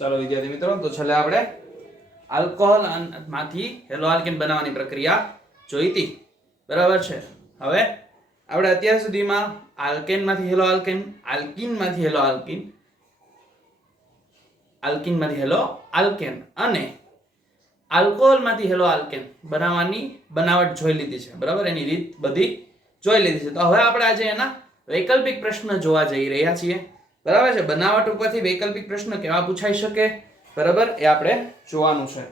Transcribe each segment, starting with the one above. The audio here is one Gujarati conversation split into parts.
ચાલો વિદ્યાર્થી મિત્રો, તો છેલ્લે આપણે આલ્કોહોલ માંથી હેલો આલ્કેન બનાવવાની પ્રક્રિયા જોઈ હતી. બરાબર છે. હવે આપણે અત્યાર સુધીમાં આલ્કેન માંથી હેલો આલ્કેન, આલ્કીન માંથી હેલો આલ્કીન, આલ્કીન માંથી હેલો આલ્કેન અને આલ્કોહોલ માંથી હેલો આલ્કેન બનાવવાની બનાવટ જોઈ લીધી છે. બરાબર, એની રીત બધી જોઈ લીધી છે. તો હવે આપણે આજે એના વૈકલ્પિક પ્રશ્ન જોવા જઈ રહ્યા છીએ. બરાબર છે. બનાવટ ઉપરથી વૈકલ્પિક પ્રશ્ન કેવા પૂછાઈ શકે, બરાબર, એ આપણે જોવાનું છે.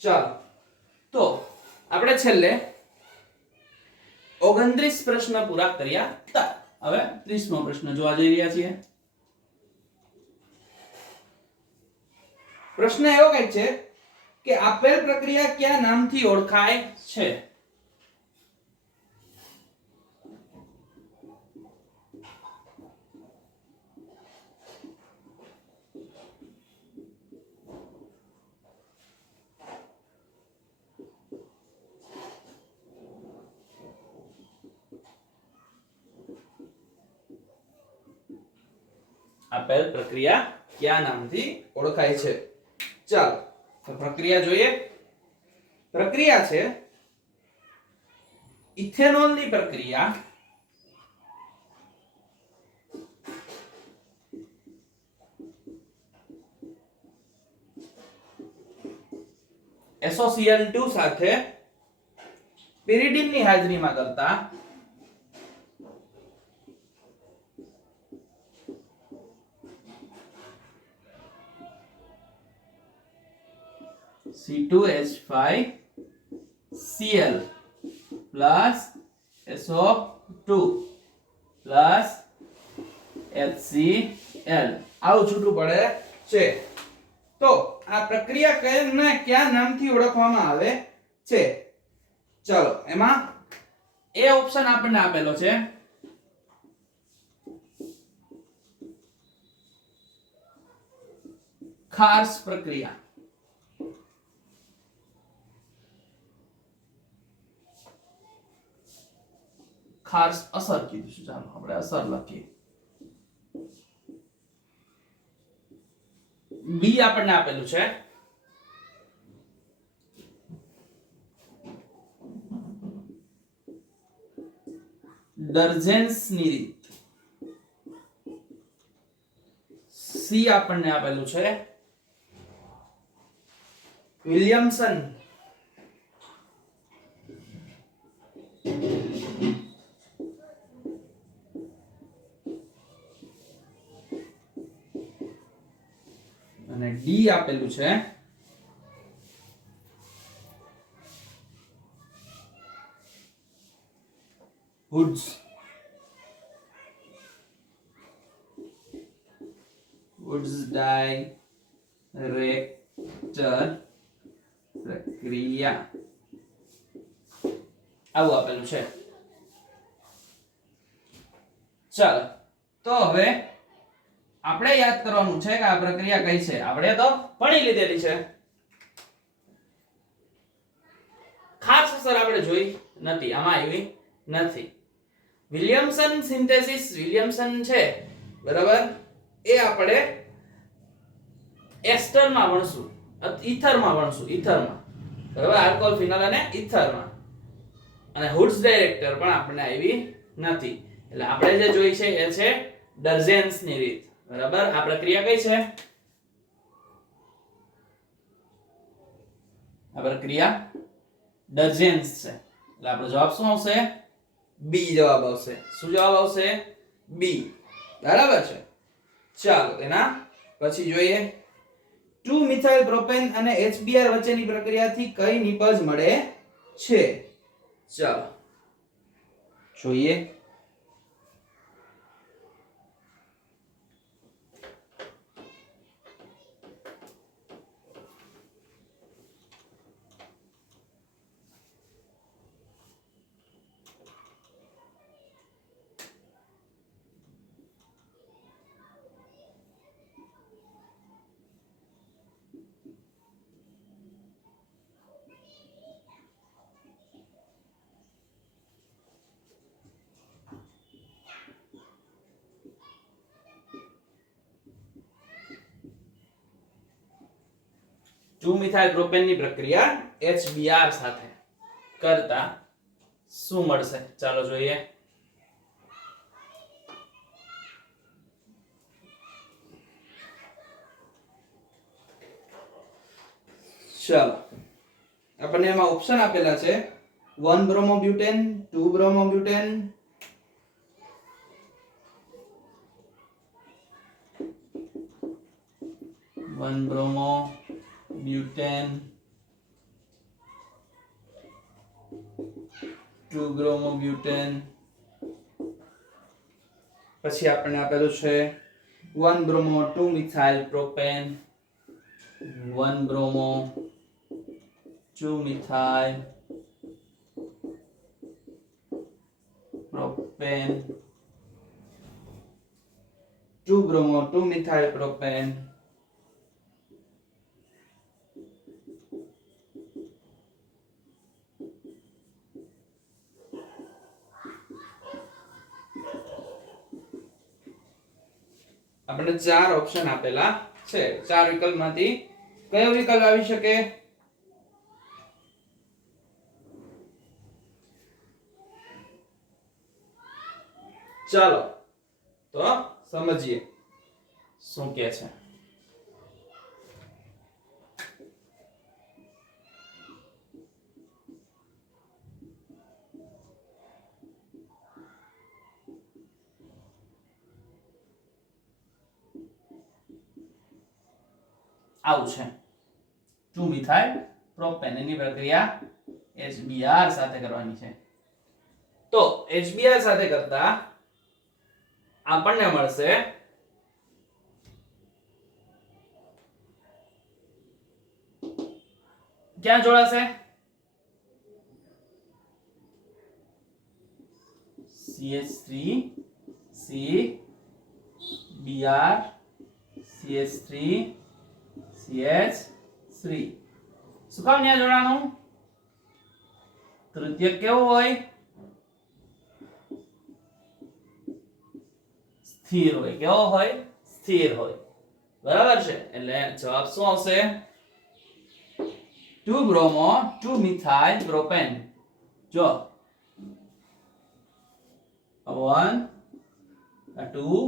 ચાલો, તો આપણે છેલ્લે 29 પ્રશ્ન પૂરા કર્યા હતા. હવે 30મો પ્રશ્ન જોવા જઈ રહ્યા છીએ. પ્રશ્ન એવો કઈ છે કે આપેલ પ્રક્રિયા કયા નામથી ઓળખાય છે? આપેલ પ્રક્રિયા કયા નામથી ઓળખાય છે? ચાલો, તો પ્રક્રિયા જોઈએ. પ્રક્રિયા છે ઇથેનોલની પ્રક્રિયા SOCl2 સાથે પેરિડીનની હાજરીમાં કરતા C2H5Cl plus SO2 plus HCl આવું છૂટું પડે છે. તો આ પ્રક્રિયા કયા નામથી ઓળખવામાં આવે છે? ચાલો, એમાં એ ઓપ્શન આપણને આપેલો છે ખાર્સ પ્રક્રિયા. ખાસ અસર કીધું છે. ચાલો આપણે અસર લખીએ. બી આપણને આપેલું છે ડર્જેન્સની રીત. સી આપણને આપેલું છે વિલિયમસન. અને ડી આપેલું છે વુડ્સ. વુડ્સ ડાયરેક્ટર પ્રક્રિયા આવું આપેલું છે. ચાલો, તો હવે આપણે યાદ કરવાનું છે કે આ પ્રક્રિયા કઈ છે. આપણે તો ભણી લીધેલી છે. ખાસ અસર આપણે જોઈ નથી, આમાં આવી નથી. વિલિયમસન સિન્થેસિસ, વિલિયમસન છે, બરાબર, એ આપણે એસ્ટરમાં ભણશું, ઈથરમાં ભણશું, ઈથરમાં, બરાબર, આલ્કોહોલ, ફિનોલ અને ઈથરમાં. અને હુડ્સ ડાયરેક્ટર પણ આપણને આવી નથી. એટલે આપણે જે જોઈ છે એ છે ડર્જેન્સની રીત. બરાબર, આ પ્રક્રિયા કઈ છે? આ પ્રક્રિયા ડર્જેન્સ છે. એટલે આપણો જવાબ શું આવશે? બી જવાબ આવશે. શું જવાબ આવશે? બી. બરાબર છે. ચાલો, એના પછી જોઈએ 2 મિથાઇલ પ્રોપેન અને HBr વચ્ચેની પ્રક્રિયાથી કઈ નિપજ મળે છે? ચાલો જોઈએ. 2 મિથાઇલ પ્રોપેનની પ્રક્રિયા HBr સાથે કરતા શું મળશે? ચાલો જોઈએ. ચાલો આપણને એમાં ઓપ્શન આપેલા છે 1 બ્રોમોબ્યુટેન, 2 બ્રોમોબ્યુટેન, 1 બ્રોમોબ્યુટેન, 2 બ્રોમોબ્યુટેન, પછી આપણને આપેલું છે 1 bromo 2 methyl propane, 1 bromo 2 methyl propane, 2 bromo 2 methyl propane, આપણે 4 ઓપ્શન આપેલા છે. 4 વિકલ્પમાંથી કયો વિકલ્પ આવી શકે? ચાલો તો સમજીએ શું કે છે. આવું છે 2 મિથાઇલ પ્રોપેન એની પ્રક્રિયા HBr સાથે કરવાની છે. તો HBr સાથે કરતા આપણને મળશે ક્યાં જોડાશે? CH3 CBr CH3 CH3. શું કામ ત્યાં જોડાનું? તૃતીયક કેવો હોય? સ્થિર હોય. કેવો હોય? સ્થિર હોય. બરાબર છે. એટલે જવાબ શું આવશે? 2 બ્રોમો 2 મિથાઇલ પ્રોપેન. જો 1 2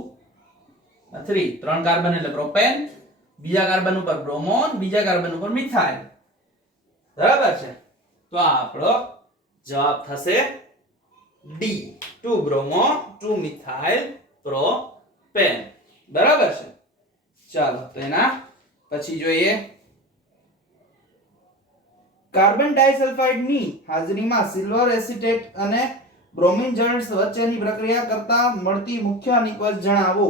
3 ત્રણ કાર્બન એટલે પ્રોપેન, બીજા કાર્બન ઉપર બ્રોમોન, બીજા કાર્બન ઉપર મિથાઇલ. બરાબર છે. તો આ આપણો જવાબ થશે ડી 2 બ્રોમો 2 મિથાઇલ પ્રોપેન. બરાબર છે. ચાલો તો એના પછી જોઈએ કાર્બન ડાઇસલ્ફાઇડ ની હાજરીમાં સિલ્વર એસિટેટ અને બ્રોમિન જળ વચ્ચેની પ્રક્રિયા કરતા મળતી મુખ્ય નિપજ જણાવો.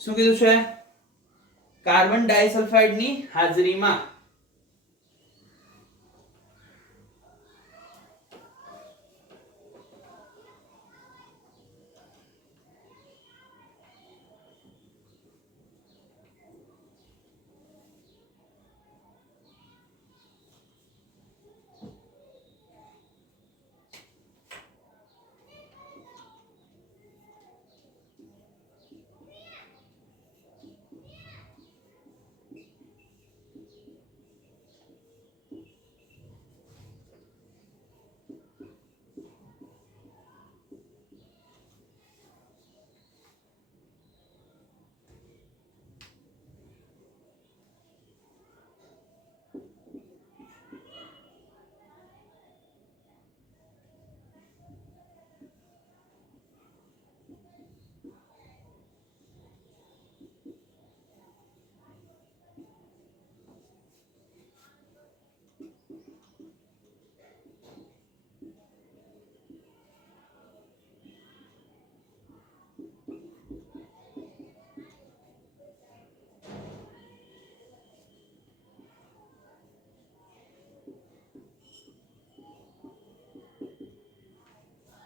શું કીધું છે? કાર્બન ડાઇસલ્ફાઇડ ની હાજરીમાં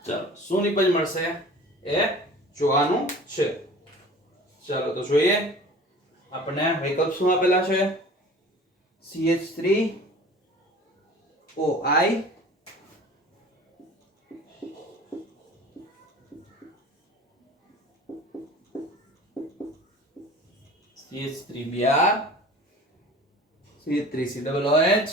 ચાલો શું નિપજ મળશે એ જોવાનું છે. ચાલો તો જોઈએ આપણને વિકલ્પ શું આપેલા છે? CH3OI CH3Br CH3COOH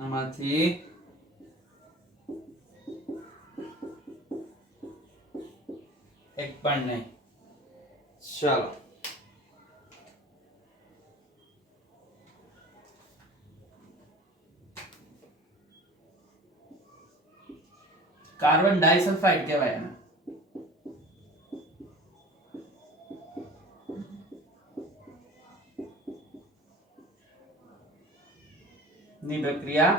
આમાંથી એક પણ નહીં. ચાલો કાર્બન ડાઇસલ્ફાઇડ કહેવાય એને. ની પ્રક્રિયા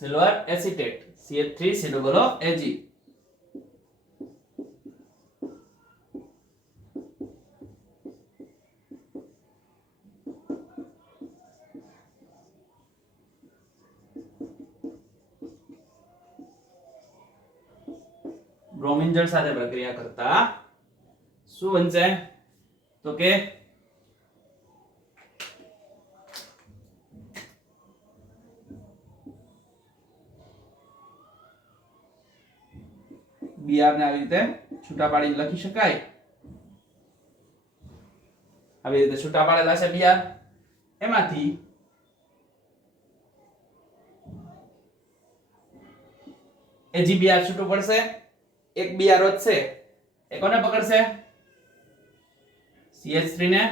સિલ્વર એસિટેટ CH3COOAG. બ્રોમિન જળ સાથે પ્રક્રિયા કરતા શું બનશે? તો કે Br ને આવી રીતે છૂટા પાડીને લખી શકાય. આવી રીતે છૂટા પાડેલા છે Br, એમાંથી AgBr છૂટું પડશે, એક Br વધશે, એ કોને પકડશે? CH3 ને.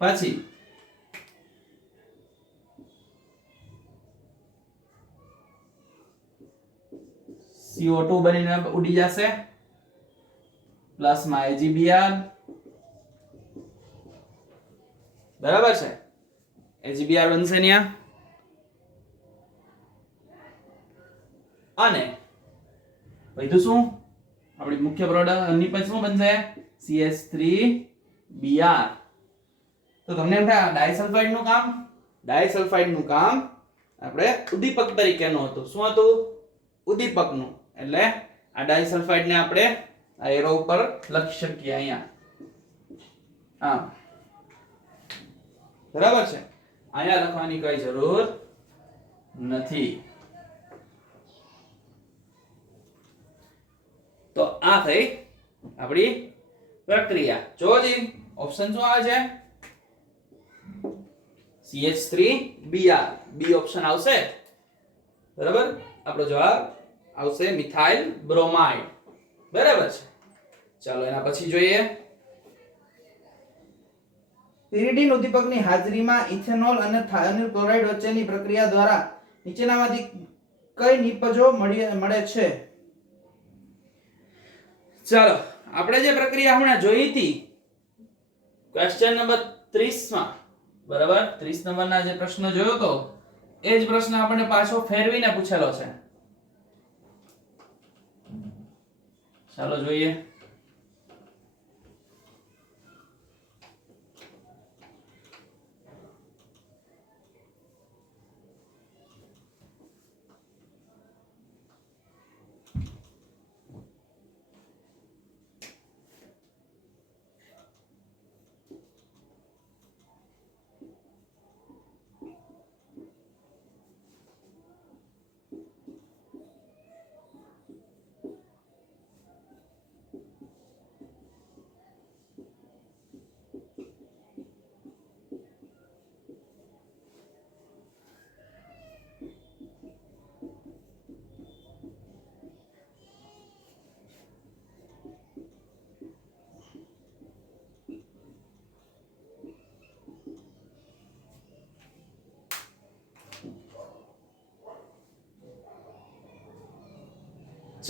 પછી CO2 બનીને ઉડી જશે, પ્લસ માં AgBr. બરાબર છે, AgBr બનશે ન્યા. અને વધુ શું આપણી મુખ્ય પ્રોડક્ટ નિપજ શું બનશે? CH3Br. તો તમને એમ થાય ડાઇસલ્ફાઇડ નું કામ આપણે ઉદ્દીપક તરીકેનું હતું. શું હતું? ઉદ્દીપકનું. એટલે આ ડાઇસલ્ફાઇડ ને આપણે આ એરો ઉપર લખી શકીએ અહીંયા. હા, બરાબર છે. અહીંયા લખવાની કઈ જરૂર નથી. તો આ થઈ આપણી પ્રક્રિયા. જો જી ઓપ્શન શું આવે છે? CH3Br. બી ઓપ્શન આવશે. બરાબર, આપણો જવાબ આવશે મિથાઇલ બ્રોમાઇડ. બરાબર છે. ચાલો એના પછી જોઈએ. પિરિડીન ઉદ્દીપકની હાજરીમાં ઇથેનોલ અને થાયોનિલ ક્લોરાઇડ વચ્ચેની પ્રક્રિયા દ્વારા નીચેનામાંથી કઈ નિપજો મળે છે? ચાલો આપણે જે પ્રક્રિયા હમણાં જોઈ હતી ક્વેશ્ચન નંબર 30 માં, બરાબર, 30 નંબરના જે પ્રશ્ન જોયો તો એ જ પ્રશ્ન આપણને પાછો ફેરવીને પૂછેલો છે. ચાલો જોઈએ.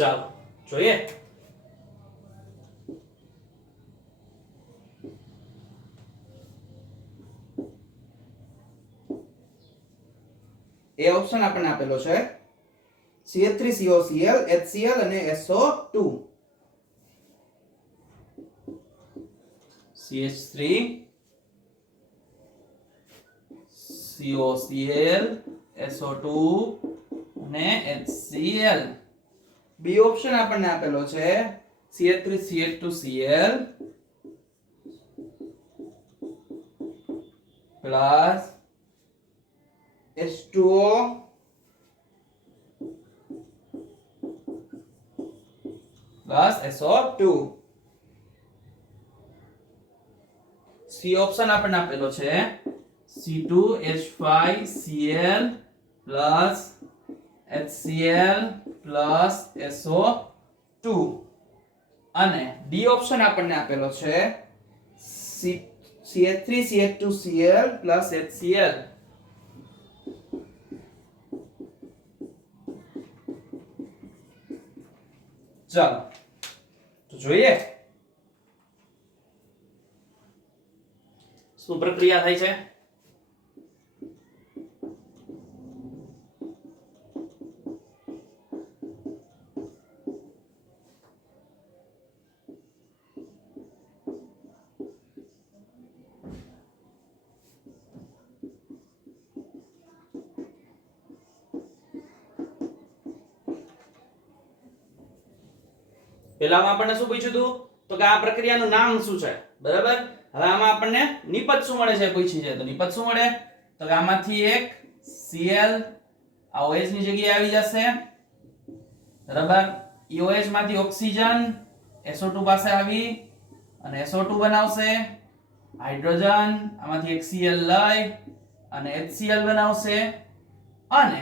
ચાલો જોઈએ. એ ઓપ્શન આપણને આપેલો છે CH3COCl, HCl અને SO2. CH3 COCl SO2 અને HCl. બી ઓપ્શન આપણને આપેલો છે CH3CH2Cl plus H2O plus SO2. C option આપણને આપેલો છે C2H5Cl plus HCl plus SO2 અને ડી ઓપ્શન આપણને આપેલો છે CH3CH2Cl પ્લસ HCl. ચાલો તો જોઈએ શું પ્રક્રિયા થાય છે. પેલામાં આપણને શું પૂછ્યું હતું તો કે આ પ્રક્રિયાનું નામ શું છે, બરાબર. હવે આમાં આપણને નિપજ શું મળે છે પૂછી છે, તો નિપજ શું મળે તો કે આમાંથી એક Cl આ OH ની જગ્યાએ આવી જશે, બરાબર. ઈ OH માંથી ઓક્સિજન SO2 પાસે આવી અને SO2 બનાવશે, હાઇડ્રોજન આમાંથી એક Cl લઈ અને HCl બનાવશે અને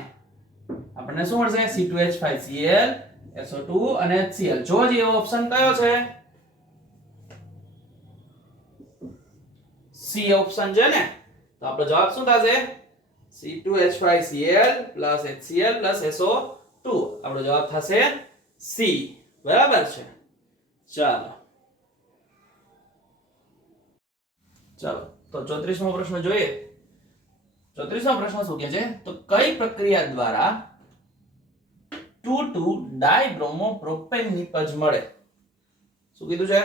આપણને શું મળશે C2H5Cl SO2 અને HCl. જો જે ઓપ્શન કયો છે સી ઓપ્શન છે ને, તો આપણો જવાબ શું થશે C2H5Cl HCl SO2. આપણો જવાબ થશે સી, બરાબર છે. ચાલો તો 34મો પ્રશ્ન જોઈએ. 34મો પ્રશ્ન શું કહે છે તો કઈ પ્રક્રિયા દ્વારા 2,2-ડાયબ્રોમોપ્રોપેન નિપજ મળે. શું કીધું છે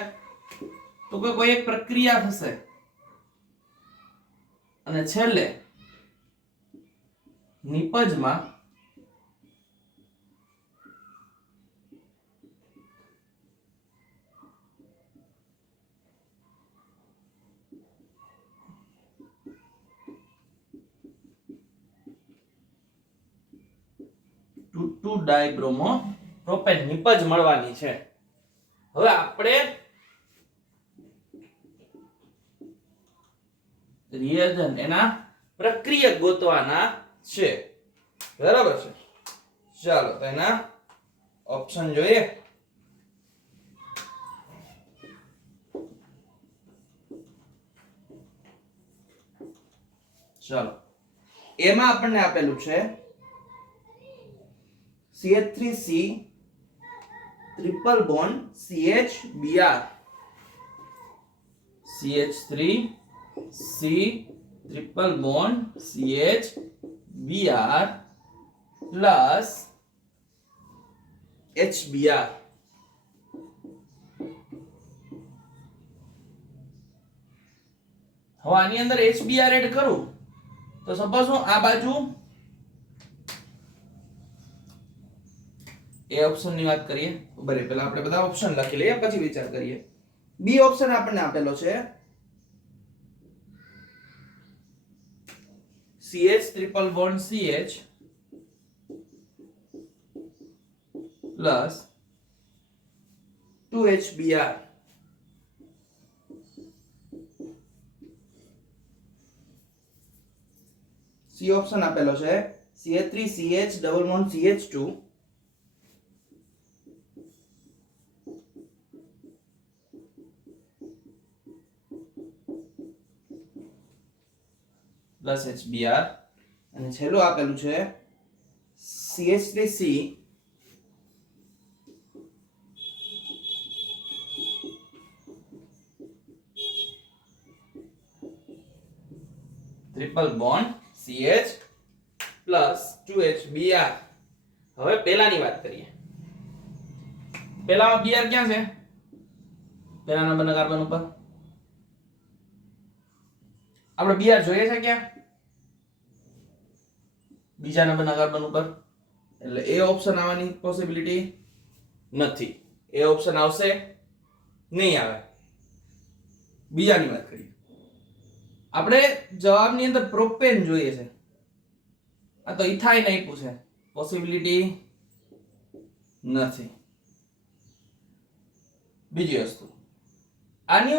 તો કે કોઈ એક પ્રક્રિયા થશે અને છેલ્લે નિપજમાં 2,2-ડાયબ્રોમોપ્રોપેન નિપજ મળવાની છે. હવે આપણે રિએજન્ટ એના પ્રક્રિયક ગોતવાના છે, બરાબર છે. ચાલો તો એના ઓપ્શન જોઈએ. ચાલો એમાં આપણને આપેલું છે CH3C triple bond CHBr, CH3C triple bond CHBr plus HBr. હવે આની અંદર HBr એડ કરું તો સપોઝ હું આ બાજુ એ ઓપ્શન ની વાત કરીએ, બરાબર. પહેલા આપણે બધા ઓપ્શન લખી લઈએ પછી વિચાર કરીએ. બી ઓપ્શન આપણને આપેલો છે CH triple bond CH plus 2HBr. C option આપેલો છે CH3CH double bond CH2 plus HBr અને છેલ્લું આપેલું છે CH3C triple bond CH plus 2HBr. હવે પહેલાની વાત કરીએ. પહેલામાં Br ક્યાં છે? પહેલા નંબરના કાર્બન ઉપર આપણે Br જોઈએ છે ક્યાં? બીજા નંબરના કાર્બન ઉપર, એટલે એ ઓપ્શન આવવાની પોસિબિલિટી નથી. એ ઓપ્શન આવશે નહીં આવે. બીજાની વાત કરીએ. આપણે જવાબની અંદર પ્રોપેન જોઈએ છે. આ તો ઇથાઇન આપ્યું છે. પોસિબિલિટી નથી. બીજી વસ્તુ, આની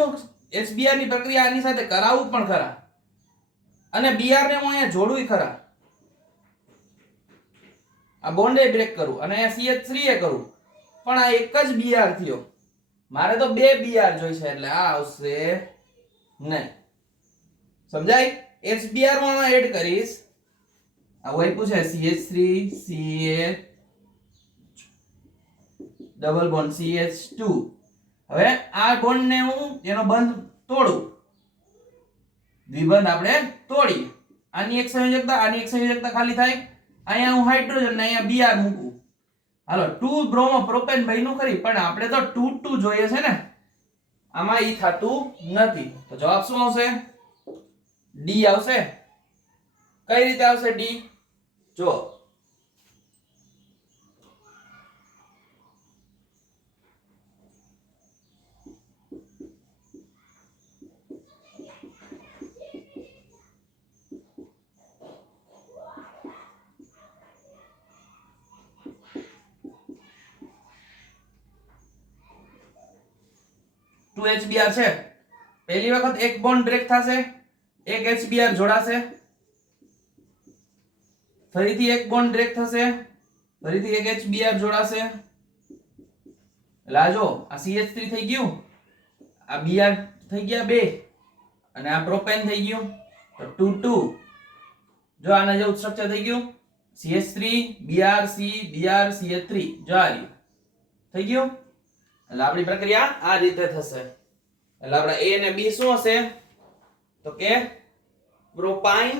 HBr ની પ્રક્રિયા આની સાથે કરાવું પણ ખરા અને Br ને હું અહીંયા જોડું ખરા. આ બોન્ડ એ બ્રેક કરું અને અહીંયા CH3 એ કરું, પણ આ એક જ Br થયો. મારે તો બે Br જોઈશે એટલે આ આવશે નહીં. સમજાય? HBr માં એડ કરીશ. આ આપ્યું છે CH3 CH double bond CH2. હવે આ બોન્ડ ને હું એનો બંધ તોડું, દ્વિબંધ આપણે તોડીએ. આની એક સંયોજકતા ખાલી થાય. અહીંયા હું હાઇડ્રોજન ને અહીંયા Br મૂકું. હાલો 2 બ્રોમો પ્રોપેન બન્યું ખરી, પણ આપણે તો 2 જોઈએ છે ને. આમાં ઈ થાતું નથી. તો જવાબ શું આવશે? D આવશે. કઈ રીતે આવશે D? જો 2 HBr છે. પહેલી વખત એક બોન્ડ બ્રેક થશે, એક HBr જોડાશે, ફરીથી એક બોન્ડ બ્રેક થશે, ફરીથી એક HBr જોડાશે. એટલે આ જો આ CH3 થઈ ગયું, આ Br થઈ ગયા બે, અને આ પ્રોપેન થઈ ગયું. તો 2 2 જો આના જેવું સ્ટ્રક્ચર થઈ ગયું. CH3 Br C Br CH3 જો આ રહ્યું થઈ ગયું. એટલે આપણી પ્રક્રિયા આ રીતે થશે. એટલે આપણા A અને B શું હશે? તો કે પ્રોપાઇન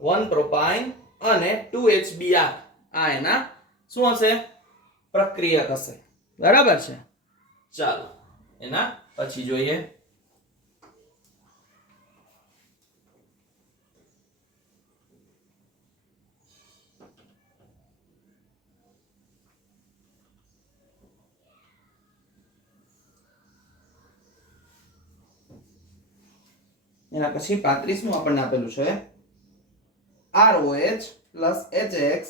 1 પ્રોપાઇન અને 2 HBr આ એના શું હશે? પ્રક્રિયક હશે. બરાબર છે. ચાલો એના પછી જોઈએ. એના પછી 35 નું આપણને આપેલું છે ROH plus HX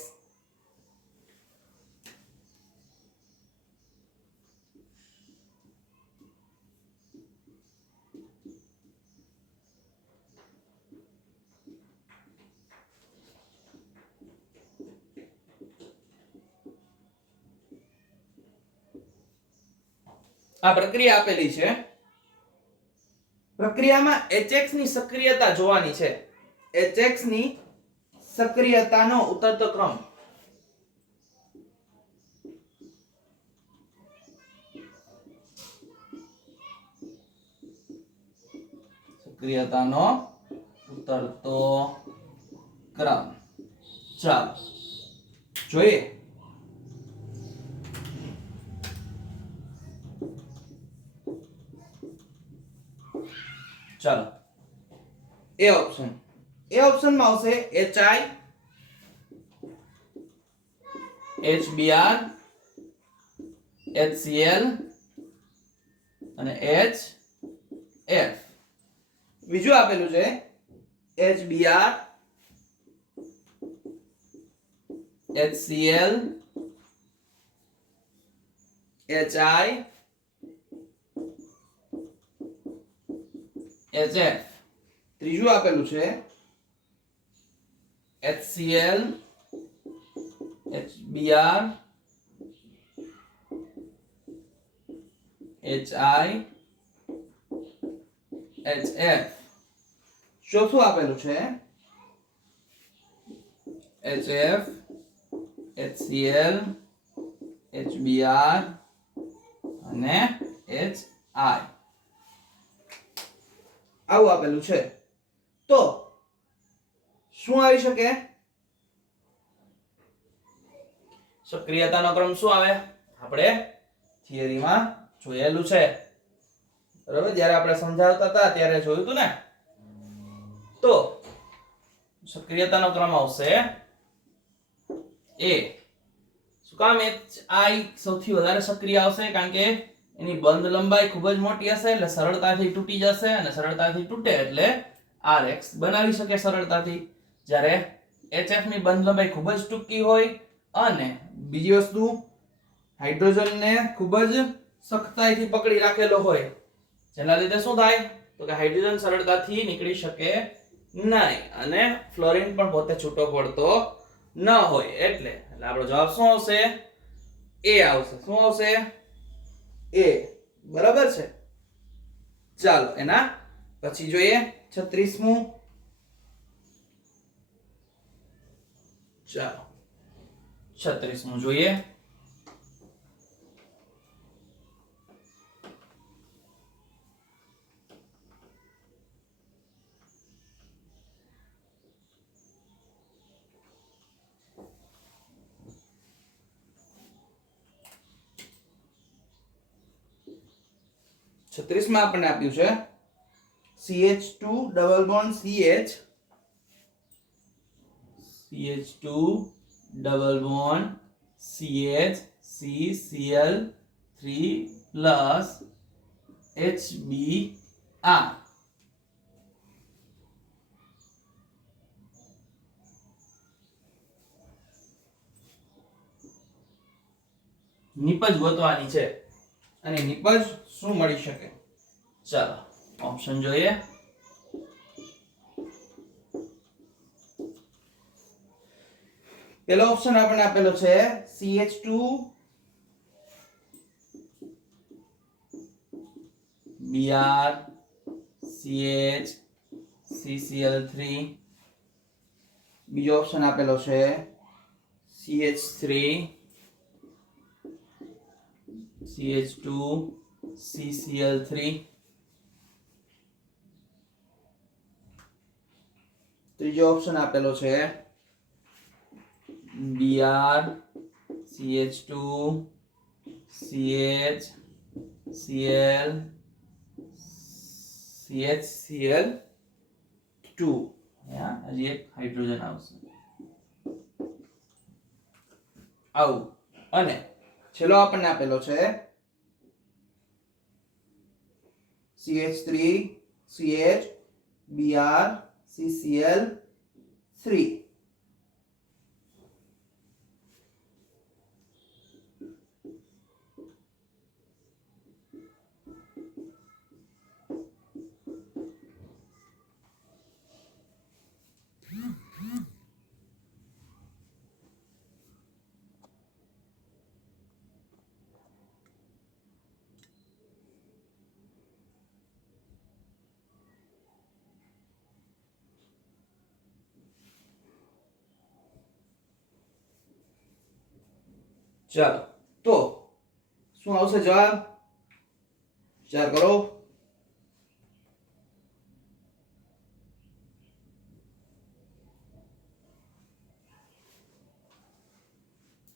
આ પ્રક્રિયા આપેલી છે. પ્રક્રિયામાં HX ની સક્રિયતા જોવાની છે. HX ની સક્રિયતાનો ઉતરતો ક્રમ. સક્રિયતાનો ઉતરતો ક્રમ. ચાલો જોઈએ. ચાલો એ ઓપ્શનમાં આવશે HI HBr HCl અને HF. બીજું આપેલું છે HBr HCl HI HF. ત્રીજું આપેલું છે HCl HBr HI HF. ચોથું આપેલું છે HF HCl HBr અને HI. આવું આપેલું છે. તો શું આવી શકે? સક્રિયતાનો ક્રમ શું આવે? આપણે થિયરીમાં જોયેલું છે. બરાબર, જ્યારે આપણે સમજાવતા હતા ત્યારે જોયું હતું ને. તો સક્રિયતાનો ક્રમ આવશે A. શું કામ HI સૌથી વધારે સક્રિય આવશે? કારણ કે એની બંધ લંબાઈ ખૂબ જ મોટી હશે એટલે સરળતાથી તૂટી જશે, અને સરળતાથી તૂટે એટલે RX બનાવી શકે સરળતાથી. જ્યારે HF ની બંધ લંબાઈ ખૂબ જ ટૂંકી હોય અને બીજી વસ્તુ હાઇડ્રોજનને ખૂબ જ સખ્તાઈથી પકડી રાખેલો હોય, જેના લીધે શું થાય તો કે હાઇડ્રોજન સરળતાથી નીકળી શકે નહીં અને ફ્લોરિન પણ પોતે છૂટો પડતો ન હોય. એટલે આપણો જવાબ શું આવશે? A આવશે. શું આવશે? A. બરાબર છે. ચાલો એના પછી જોઈએ 36મું. ચાલો 36મું જોઈએ. માં આપણને આપ્યું છે CH2 double bond CH, CH2 double bond CH CCl3 plus HBr. નિપજ ગોતવાની છે અને નિપજ શું મળી શકે? ચાલો ઓપ્શન જોઈએ. પેલો ઓપ્શન આપણે આપેલો છે CH2 Br CH CCl3. બીજો ઓપ્શન આપેલો છે CH3 CH2 CCl3. ત્રીજો ઓપ્શન આપેલો છે Br CH2 CH Cl CHCl2. હજી એક હાઇડ્રોજન આવશે આવું. અને છેલ્લો આપણને આપેલો છે CH3 CH Br CCl3. ચાલો તો શું આવશે જવાબ? વિચાર કરો.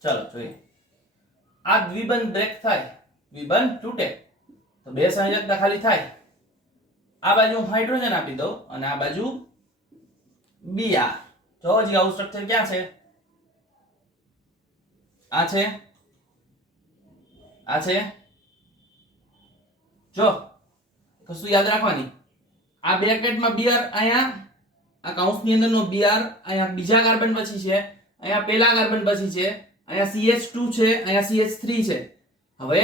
ચાલો જોઈએ. આ દ્વિબંધ બ્રેક થાય, દ્વિબંધ તૂટે તો બે સંયોજકતા ખાલી થાય. આ બાજુ હું હાઇડ્રોજન આપી દઉં અને આ બાજુ Br. જો હજી આવું સ્ટ્રક્ચર ક્યાં છે? આ છે, આ છે. જો કશું યાદ રાખવાની, આ બ્રેકેટમાં Br અહીંયા, આ કૌંસની અંદરનો Br અહીંયા બીજા કાર્બન પછી છે, અહીંયા પહેલા કાર્બન પછી છે, અહીંયા CH2 છે, અહીંયા CH3 છે. હવે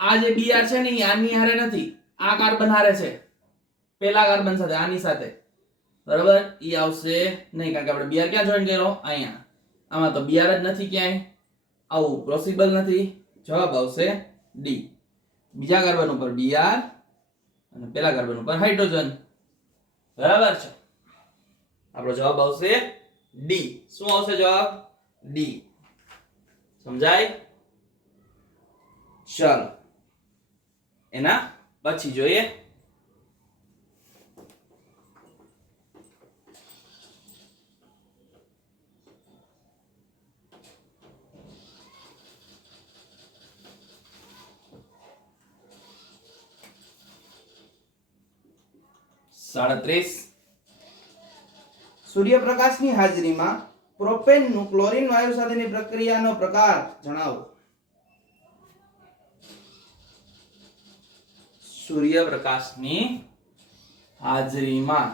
આ જે Br છે ને એ આની હારે નથી, આ કાર્બન હારે છે, પહેલા કાર્બન સાથે, આની સાથે. બરાબર? ઈ આવશે નહીં, કારણ કે આપણે Br ક્યાં જોઈન કર્યો? અહીંયા. આમાં તો Br જ નથી ક્યાંય, આવું પોસિબલ નથી. જવાબ આવશે ડી. બીજા કાર્બન ઉપર Br અને પહેલા કાર્બન ઉપર હાઇડ્રોજન. બરાબર છે? આપણો જવાબ આવશે ડી. શું આવશે જવાબ? ડી. સમજાય? ચાલો એના પછી જોઈએ. સાડત્રીસ. સૂર્યપ્રકાશની હાજરીમાં પ્રોપેનનું ક્લોરીન વાયુ સાથેની પ્રક્રિયાનો પ્રકાર જણાવો. સૂર્યપ્રકાશની હાજરીમાં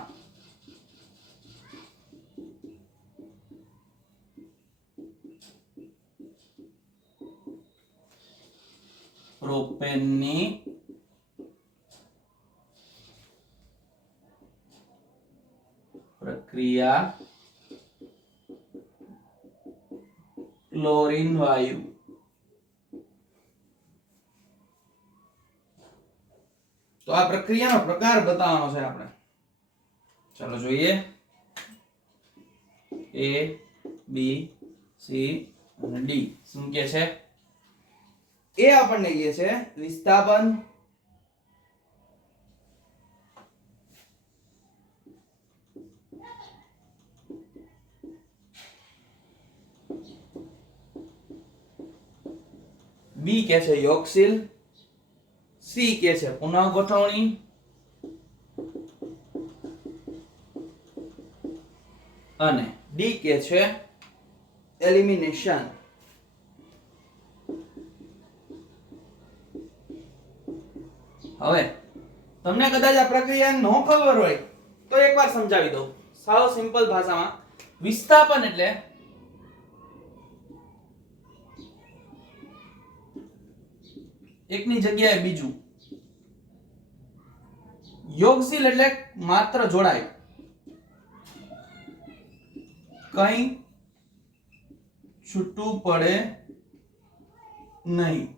પ્રોપેનની પ્રક્રિયા ક્લોરીન વાયુ તો આ પ્રક્રિયાનો પ્રકાર બતાવવાનો છે આપણે. ચાલો જોઈએ. A B C અને D શું કે છે? એ આપણને કહે છે વિસ્થાપન, બી કે છે યોગશીલ, સી કે છે પુનઃગોઠવણી અને ડી કે છે એલિમિનેશન. હવે તમને કદાચ આ પ્રક્રિયા ન ખબર હોય તો એકવાર સમજાવી દઉં સાવ સિમ્પલ ભાષામાં. વિસ્થાપન એટલે એકની જગ્યાએ બીજું. યોગશીલ એટલે માત્ર જોડાય, કઈ છૂટું પડે નહીં.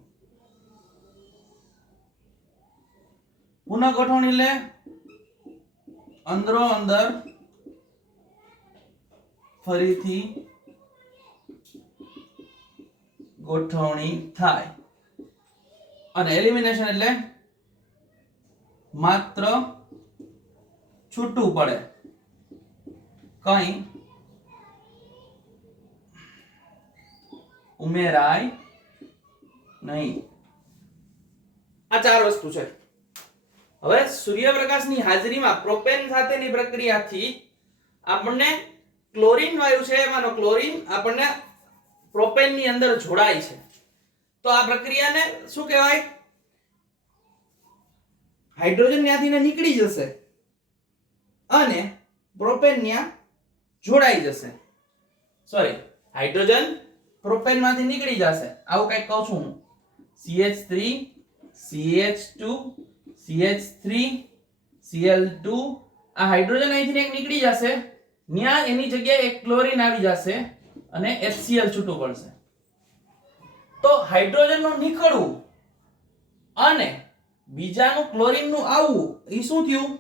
પુનઃગોઠવણી એટલે અંદરો અંદર ફરીથી ગોઠવણી થાય. અને એલિમિનેશન એટલે માત્ર છૂટું પડે, કઈ ઉમેરાય નહીં. આ ચાર વસ્તુ છે. હવે સૂર્યપ્રકાશની હાજરીમાં પ્રોપેન સાથેની પ્રક્રિયાથી આપણને ક્લોરીન વાયુ છે એમાંનો ક્લોરીન આપણને પ્રોપેનની અંદર જોડાય છે. તો આ પ્રક્રિયાને શું કહેવાય? હાઇડ્રોજન ત્યાંથી નીકળી જશે અને પ્રોપેન ત્યાં જોડાઈ જશે. સોરી, હાઇડ્રોજન પ્રોપેન માંથી નીકળી જશે. આવું કંઈક કહું છું હું. CH3 CH2 CH3 Cl2 આ હાઇડ્રોજન અહીંથી એક નીકળી જશે, ત્યાં એની જગ્યાએ એક ક્લોરીન આવી જશે અને HCl છૂટું પડશે. તો હાઇડ્રોજન નું નીકળવું અને બીજાનું ક્લોરીન નું આવવું એ શું થયું?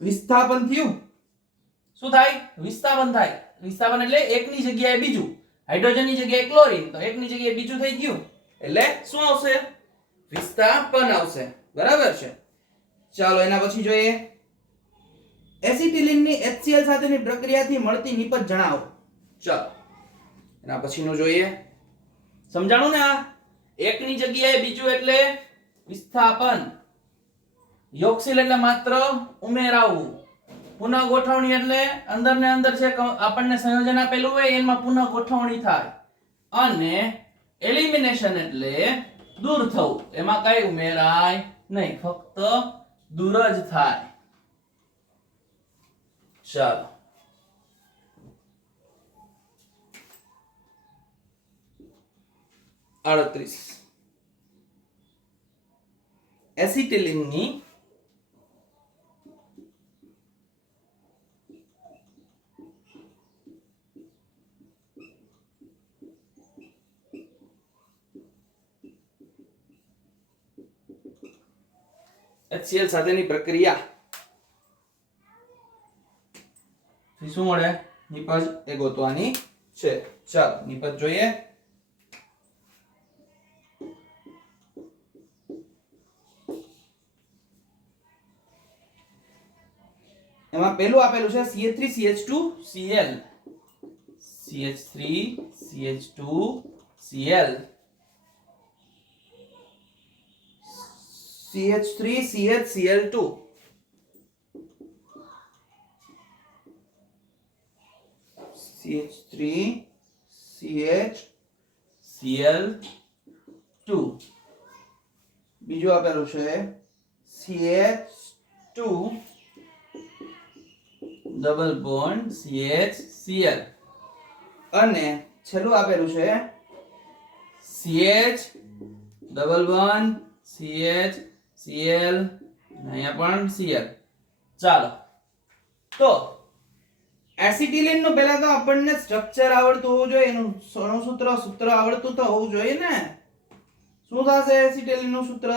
વિસ્થાપન થયું. શું થાય? વિસ્થાપન થાય. વિસ્થાપન એટલે એકની જગ્યાએ બીજું, હાઇડ્રોજનની જગ્યાએ ક્લોરીન, તો એકની જગ્યાએ બીજું થઈ ગયું એટલે શું આવશે? વિસ્થાપન આવશે. બરાબર છે. ચાલો એના પછી જોઈએ. એસિટિલિનની HCl સાથેની પ્રક્રિયાથી મળતી નિપજ જણાવો. ચાલો એના પછીનું જોઈએ. સમજાણું ને? આ એકની જગ્યાએ બીજું એટલે વિસ્થાપન, યોગશીલ એટલે માત્ર ઉમેરાવું, પુનઃગોઠવણી એટલે અંદર ને અંદર છે આપણને સંયોજન આપેલું હોય એમાં પુનઃગોઠવણી થાય, અને એલિમિનેશન એટલે દૂર થવું, એમાં કઈ ઉમેરાય નહીં, ફક્ત દૂર જ થાય. ચાલો અડત્રીસ. એસિટિલિનની HCl સાથેની પ્રક્રિયા શું મળે? નિપજ એ ગોતવાની છે. ચાલો નિપજ જોઈએ. એમાં પહેલું આપેલું છે CH3 CH2 Cl, CH3 CH2 Cl, CH3 CH Cl2. CH3 CH Cl2 બીજું આપેલું છે CH2 ડબલ બોન્ડ CHCl અને છેલ્લું આપેલું છે CH ડબલ બોન્ડ CHCl અહીંયા પણ Cl. ચાલો તો એસિટિલિન નું પહેલા તો આપણને સ્ટ્રક્ચર આવડતું હોવું જોઈએ, એનું સૂત્ર આવડતું તો હોવું જોઈએ ને. શું થશે એસિટિલિન નું સૂત્ર?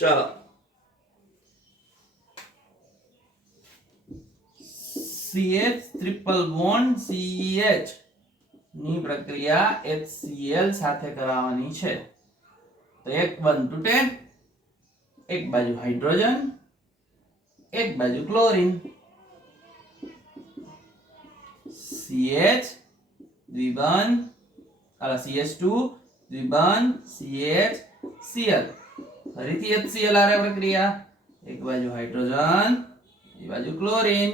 ચાલો CH ટ્રિપલ બોન્ડ CH ની પ્રક્રિયા HCl સાથે કરાવવાની છે. તો એક 1 to 10, એક બાજુ હાઇડ્રોજન, એક બાજુ ક્લોરીન. CH દ્વિબંધ CH2 દ્વિબંધ CHCl, ફરીથી HCl આરે પ્રક્રિયા, એક બાજુ હાઇડ્રોજન, બીજી બાજુ ક્લોરીન.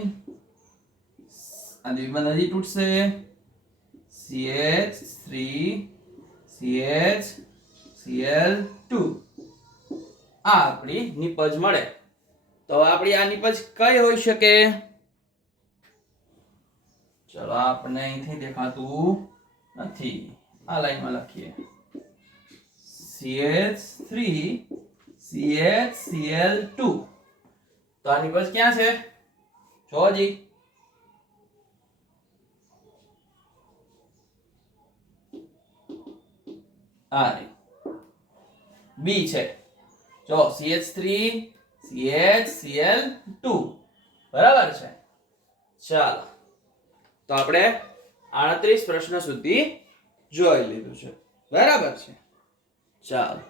આ દ્વિબંધ હજી તૂટશે. CH3 CHCl2 આ આપણી નિપજ મળે. તો આપણી આ નિપજ કઈ હોઈ શકે? ચલો આપણે અહીંથી દેખાતું નથી, આ લાઈનમાં લખીએ CH3 CHCl2. તો આ નિપજ ક્યાં છે? જો જી આ રે બી છે. જો CH3 CHCl2 બરાબર છે. ચાલો તો આપણે 38 પ્રશ્ન સુધી જોઈ લીધું છે. બરાબર છે. ચાલો